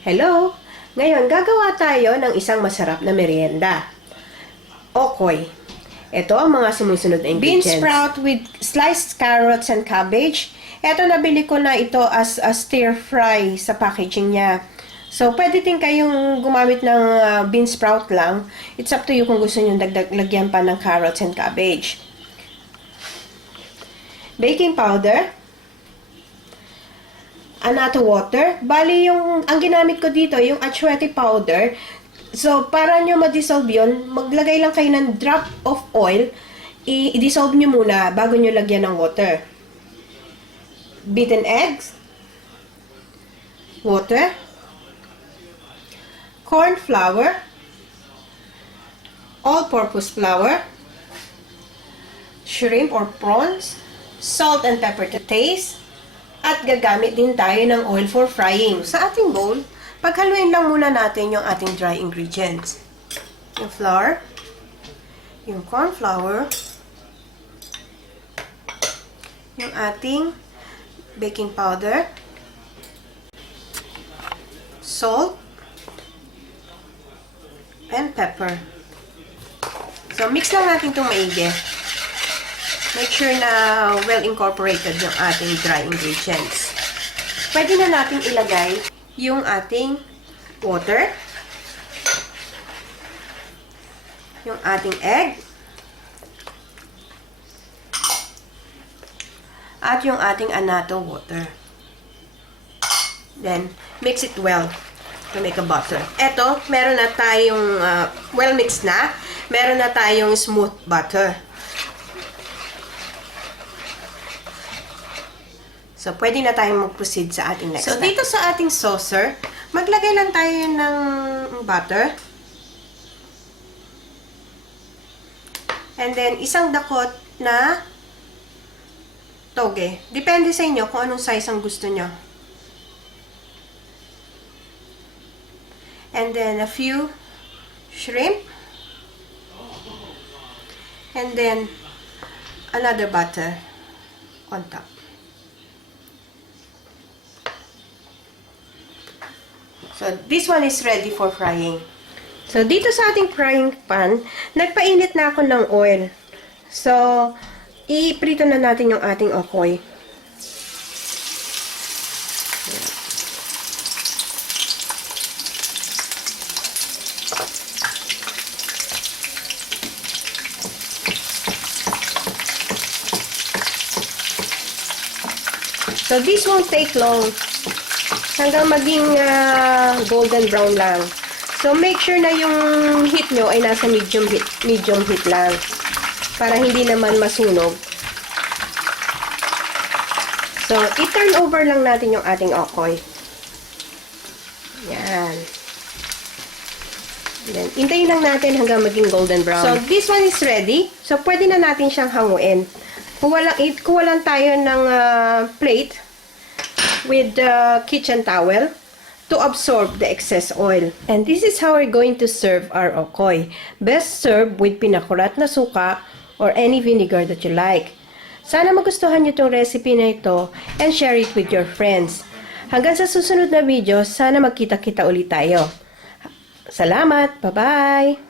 Hello! Ngayon, gagawa tayo ng isang masarap na merienda. Okoy. Ito ang mga sumusunod na ingredients. Bean sprout with sliced carrots and cabbage. Ito, nabili ko na ito as a stir fry sa packaging niya. So, pwede din kayong gumamit ng bean sprout lang. It's up to you kung gusto nyo lagyan pa ng carrots and cabbage. Baking powder. Annatto water. Bali, ang ginamit ko dito, yung achiote powder. So, para nyo ma-dissolve yun, maglagay lang kayo ng drop of oil. I-dissolve nyo muna bago nyo lagyan ng water. Beaten eggs. Water. Corn flour. All-purpose flour. Shrimp or prawns. Salt and pepper to taste. At gagamit din tayo ng oil for frying. Sa ating bowl, paghaluin lang muna natin yung ating dry ingredients. Yung flour, yung corn flour, yung ating baking powder, salt, and pepper. So, mix lang natin itong maigi. Make sure na well incorporated yung ating dry ingredients. Pwede na natin ilagay yung ating water, yung ating egg, at yung ating annatto water. Then, mix it well to make a butter. Eto, meron na tayong well mixed na. Meron na tayong smooth butter. So, pwede na tayong mag-proceed sa ating next step. So, dito sa ating saucer, maglagay lang tayo ng butter. And then, isang dakot na toge. Depende sa inyo kung anong size ang gusto nyo. And then, a few shrimp. And then, another butter on top. So, this one is ready for frying. So, dito sa ating frying pan, nagpainit na ako ng oil. So, iprito na natin yung ating okoy. So, this won't take long. Hanggang maging golden brown lang. So, make sure na yung heat nyo ay nasa medium heat lang. Para hindi naman masunog. So, i-turn over lang natin yung ating okoy. Yan. Then, hintayin lang natin hanggang maging golden brown. So, this one is ready. So, pwede na natin siyang hanguin. Kuha lang tayo ng plate with the kitchen towel to absorb the excess oil. And this is how we're going to serve our okoy. Best served with pinakurat na suka or any vinegar that you like. Sana magustuhan nyo itong recipe na ito and share it with your friends. Hanggang sa susunod na video, sana magkita-kita ulit tayo. Salamat! Bye-bye!